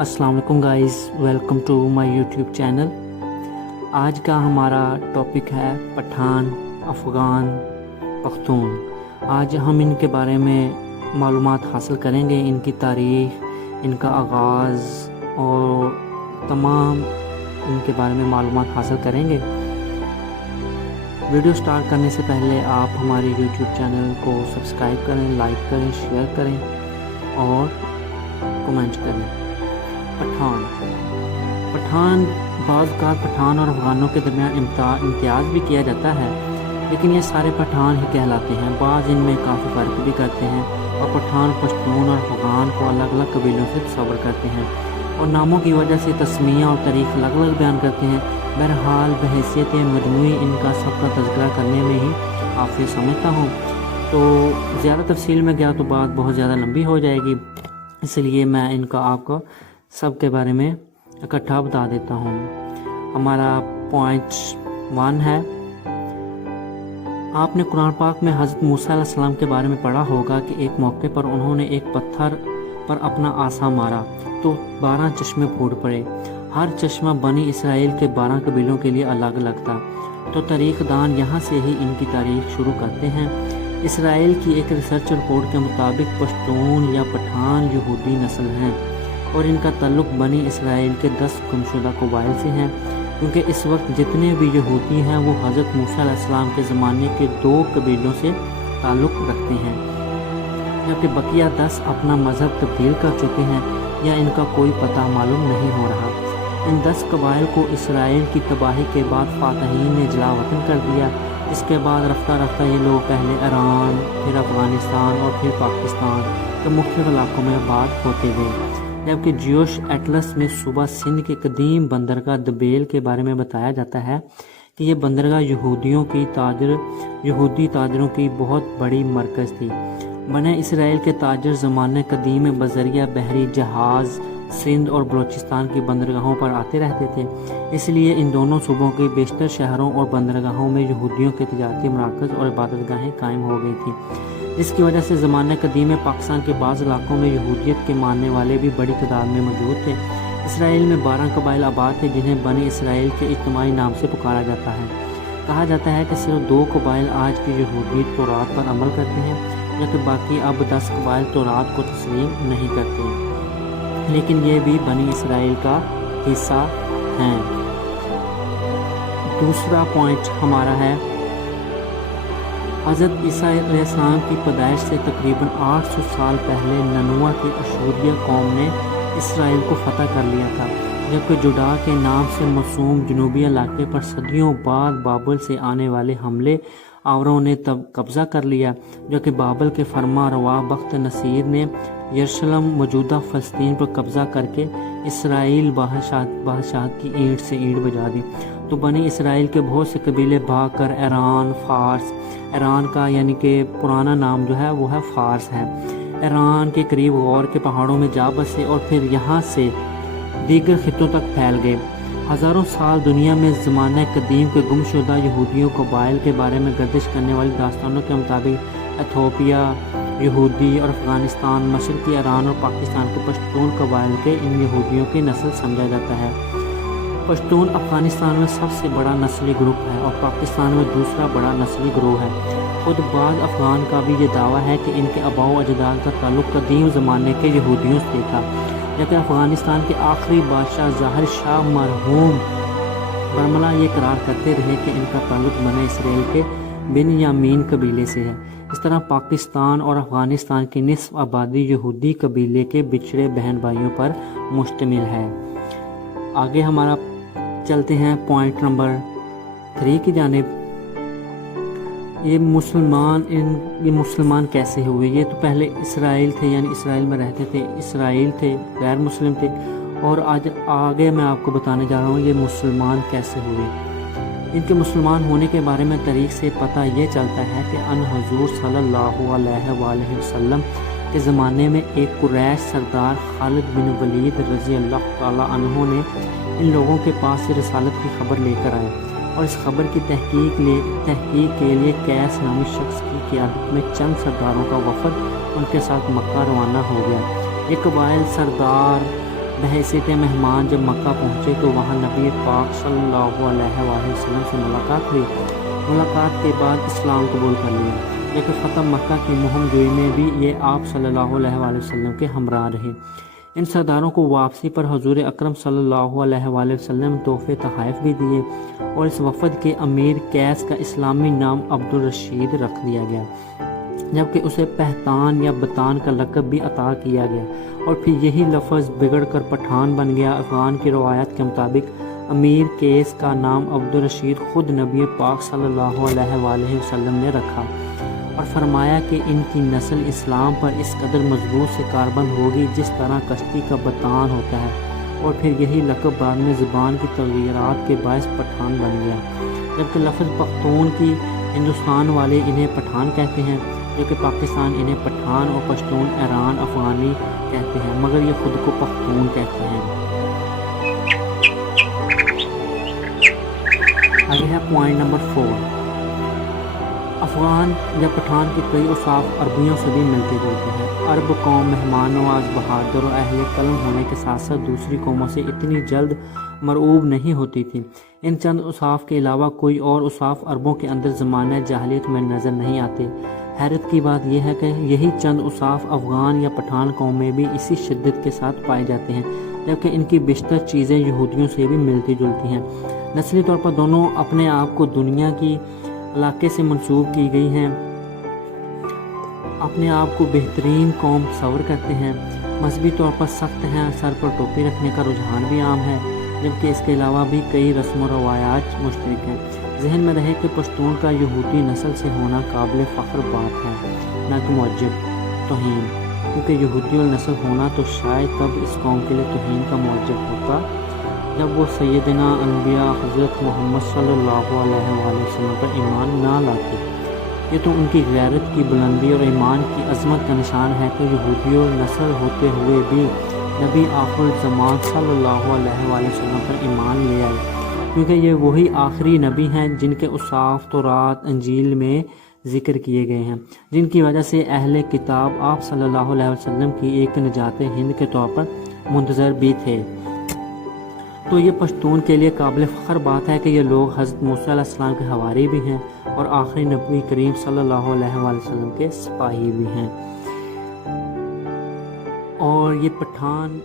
السلام علیکم guys, welcome to my YouTube channel. آج کا ہمارا ٹاپک ہے پٹھان، افغان، پختون۔ آج ہم ان کے بارے میں معلومات حاصل کریں گے، ان کی تاریخ، ان کا آغاز اور تمام ان کے بارے میں معلومات حاصل کریں گے۔ ویڈیو سٹارٹ کرنے سے پہلے آپ ہمارے یوٹیوب چینل کو سبسکرائب کریں، لائک کریں، شیئر کریں اور کمنٹ کریں۔ پٹھان بعض اوقات پٹھان اور افغانوں کے درمیان امتیاز بھی کیا جاتا ہے، لیکن یہ سارے پٹھان ہی کہلاتے ہیں۔ بعض ان میں کافی فرق بھی کرتے ہیں، اور پٹھان پشتون اور افغان کو الگ الگ قبیلوں سے تصور کرتے ہیں اور ناموں کی وجہ سے تسمیہ اور تاریخ الگ الگ بیان کرتے ہیں۔ بہرحال بحیثیت مجموعی ان کا سب کا تذکرہ کرنے میں ہی کافی سمجھتا ہوں، تو زیادہ تفصیل میں گیا تو بات بہت زیادہ لمبی ہو جائے گی، اس لیے میں ان کا آپ کو سب کے بارے میں اکٹھا بتا دیتا ہوں۔ ہمارا پوائنٹ 1 ہے، آپ نے قرآن پاک میں حضرت موسیٰ علیہ السلام کے بارے میں پڑھا ہوگا کہ ایک موقع پر انہوں نے ایک پتھر پر اپنا عصا مارا تو 12 چشمے پھوٹ پڑے۔ ہر چشمہ بنی اسرائیل کے 12 قبیلوں کے لیے الگ الگ تھا۔ تو تاریخ دان یہاں سے ہی ان کی تاریخ شروع کرتے ہیں۔ اسرائیل کی ایک ریسرچ رپورٹ کے مطابق پشتون یا پٹھان یہودی نسل ہیں، اور ان کا تعلق بنی اسرائیل کے 10 گمشدہ قبائل سے ہیں، کیونکہ اس وقت جتنے بھی یہودی ہیں وہ حضرت موسیٰ علیہ السلام کے زمانے کے 2 قبیلوں سے تعلق رکھتے ہیں، جبکہ بقیہ 10 اپنا مذہب تبدیل کر چکے ہیں یا ان کا کوئی پتہ معلوم نہیں ہو رہا۔ ان 10 قبائل کو اسرائیل کی تباہی کے بعد فاتحین نے جلا وطن کر دیا۔ اس کے بعد رفتہ رفتہ یہ لوگ پہلے ایران، پھر افغانستان اور پھر پاکستان کے مختلف علاقوں میں آباد ہوتے گئے، جبکہ جیوش ایٹلس میں صوبہ سندھ کے قدیم بندرگاہ دبیل کے بارے میں بتایا جاتا ہے کہ یہ بندرگاہ یہودی تاجروں کی بہت بڑی مرکز تھی۔ بنی اسرائیل کے تاجر زمانے قدیم میں بذریعہ بحری جہاز سندھ اور بلوچستان کی بندرگاہوں پر آتے رہتے تھے، اس لیے ان دونوں صوبوں کے بیشتر شہروں اور بندرگاہوں میں یہودیوں کے تجارتی مراکز اور عبادت گاہیں قائم ہو گئی تھیں، جس کی وجہ سے زمانہ قدیم میں پاکستان کے بعض علاقوں میں یہودیت کے ماننے والے بھی بڑی تعداد میں موجود تھے۔ اسرائیل میں 12 قبائل آباد تھے جنہیں بنی اسرائیل کے اجتماعی نام سے پکارا جاتا ہے۔ کہا جاتا ہے کہ صرف 2 قبائل آج کی یہودی تورات پر عمل کرتے ہیں، جبکہ باقی اب 10 قبائل تورات کو تسلیم نہیں کرتے، لیکن یہ بھی بنی اسرائیل کا حصہ ہیں۔ دوسرا پوائنٹ ہمارا ہے، حضرت عیسیٰ علیہ السلام کی پیدائش سے تقریباً 800 سال پہلے ننوہ کی اشوریہ قوم نے اسرائیل کو فتح کر لیا تھا، جبکہ جوڈا کے نام سے موسوم جنوبی علاقے پر صدیوں بعد بابل سے آنے والے حملے آوروں نے تب قبضہ کر لیا، جو کہ بابل کے فرما روا بخت نصیر نے یروشلم موجودہ فلسطین پر قبضہ کر کے اسرائیل بادشاہت کی اینٹ سے اینٹ بجا دی۔ تو بنی اسرائیل کے بہت سے قبیلے بھاگ کر ایران کا یعنی کہ پرانا نام جو ہے وہ ہے فارس ہے، ایران کے قریب غور کے پہاڑوں میں جا بسے اور پھر یہاں سے دیگر خطوں تک پھیل گئے۔ ہزاروں سال دنیا میں زمانہ قدیم کے گمشدہ یہودیوں قبائل کے بارے میں گردش کرنے والی داستانوں کے مطابق ایتھوپیا یہودی اور افغانستان مشرقی ایران اور پاکستان کے پشتون قبائل کے ان یہودیوں کی نسل سمجھا جاتا ہے۔ پشتون افغانستان میں سب سے بڑا نسلی گروپ ہے اور پاکستان میں دوسرا بڑا نسلی گروہ ہے۔ خود بعض افغان کا بھی یہ دعویٰ ہے کہ ان کے آباء و اجداد کا تعلق قدیم زمانے کے یہودیوں سے تھا، جبکہ افغانستان کے آخری بادشاہ ظاہر شاہ مرحوم برملا یہ قرار کرتے رہے کہ ان کا تعلق بنی اسرائیل کے بنیامین قبیلے سے ہے۔ اس طرح پاکستان اور افغانستان کی نصف آبادی یہودی قبیلے کے بچھڑے بہن بھائیوں پر مشتمل ہے۔ آگے ہمارا چلتے ہیں پوائنٹ نمبر 3 کی جانب۔ یہ مسلمان کیسے ہوئے؟ یہ تو پہلے اسرائیل تھے، یعنی اسرائیل میں رہتے تھے، اسرائیل تھے، غیر مسلم تھے، اور آگے میں آپ کو بتانے جا رہا ہوں یہ مسلمان کیسے ہوئے۔ ان کے مسلمان ہونے کے بارے میں تاریخ سے پتہ یہ چلتا ہے کہ ان حضور صلی اللہ علیہ وآلہ وسلم کے زمانے میں ایک قریش سردار خالد بن ولید رضی اللہ تعالیٰ عنہ نے ان لوگوں کے پاس سے رسالت کی خبر لے کر آئے، اور اس خبر کی تحقیق کے لیے قیس نامی شخص کی قیادت میں چند سرداروں کا وفد ان کے ساتھ مکہ روانہ ہو گیا۔ یہ قبائل سردار بحیثیت مہمان جب مکہ پہنچے تو وہاں نبی پاک صلی اللہ علیہ وآلہ وسلم سے ملاقات ہوئی۔ ملاقات کے بعد اسلام قبول کر لیا، جبکہ فتح مکہ کی مہم جوئی میں بھی یہ آپ صلی اللہ علیہ وآلہ وسلم کے ہمراہ رہے۔ ان سرداروں کو واپسی پر حضور اکرم صلی اللہ علیہ وآلہ وسلم تحفے تحائف بھی دیے، اور اس وفد کے امیر قیس کا اسلامی نام عبد الرشید رکھ دیا گیا، جبکہ اسے پہتان یا بتان کا لقب بھی عطا کیا گیا، اور پھر یہی لفظ بگڑ کر پٹھان بن گیا۔ افغان کی روایت کے مطابق امیر قیس کا نام عبد الرشید خود نبی پاک صلی اللہ علیہ وآلہ وسلم نے رکھا، اور فرمایا کہ ان کی نسل اسلام پر اس قدر مضبوط سے کاربند ہوگی جس طرح کشتی کا بتان ہوتا ہے، اور پھر یہی لقب بعد میں زبان کی تغیرات کے باعث پٹھان بن گیا۔ جبکہ لفظ پختون کی ہندوستان والے انہیں پٹھان کہتے ہیں، جبکہ پاکستان انہیں پٹھان اور پشتون ایران افغانی کہتے ہیں، مگر یہ خود کو پختون کہتے ہیں۔ آگے ہے پوائنٹ نمبر 4۔ افغان یا پٹھان کے کئی اوصاف عربیوں سے بھی ملتے جلتے ہیں۔ عرب قوم مہمان نواز، بہادر اور اہل قلم ہونے کے ساتھ ساتھ دوسری قوموں سے اتنی جلد مرعوب نہیں ہوتی تھی۔ ان چند اوصاف کے علاوہ کوئی اور اوصاف عربوں کے اندر زمانہ جاہلیت میں نظر نہیں آتے۔ حیرت کی بات یہ ہے کہ یہی چند اوصاف افغان یا پٹھان قوم میں بھی اسی شدت کے ساتھ پائے جاتے ہیں، جبکہ ان کی بیشتر چیزیں یہودیوں سے بھی ملتی جلتی ہیں۔ نسلی طور پر دونوں اپنے آپ کو دنیا کی علاقے سے منسوب کی گئی ہیں، اپنے آپ کو بہترین قوم تصور کرتے ہیں، مذہبی طور پر سخت ہیں، سر پر ٹوپی رکھنے کا رجحان بھی عام ہے، جبکہ اس کے علاوہ بھی کئی رسم و روایات مشترک ہیں۔ ذہن میں رہے کہ پشتون کا یہودی نسل سے ہونا قابل فخر بات ہے، نہ کہ معجب توہین، کیونکہ یہودی النسل ہونا تو شاید تب اس قوم کے لیے توہین کا معجب ہوتا جب وہ سیدنا انبیاء حضرت محمد صلی اللہ علیہ وآلہ وسلم پر ایمان نہ لاتے۔ یہ تو ان کی غیرت کی بلندی اور ایمان کی عظمت کا نشان ہے کہ یہودی النسل ہوتے ہوئے بھی نبی آخر الزمان صلی اللہ علیہ وآلہ وسلم پر ایمان لے آئے، کیونکہ یہ وہی آخری نبی ہیں جن کے اوصاف تورات انجیل میں ذکر کیے گئے ہیں، جن کی وجہ سے اہل کتاب آپ صلی اللہ علیہ وسلم کی ایک نجات ہند کے طور پر منتظر بھی تھے۔ تو یہ پشتون کے لیے قابل فخر بات ہے کہ یہ لوگ حضرت موسیٰ علیہ السلام کے حواری بھی ہیں اور آخری نبی کریم صلی اللہ علیہ وآلہ وسلم کے سپاہی بھی ہیں۔ اور یہ پٹھان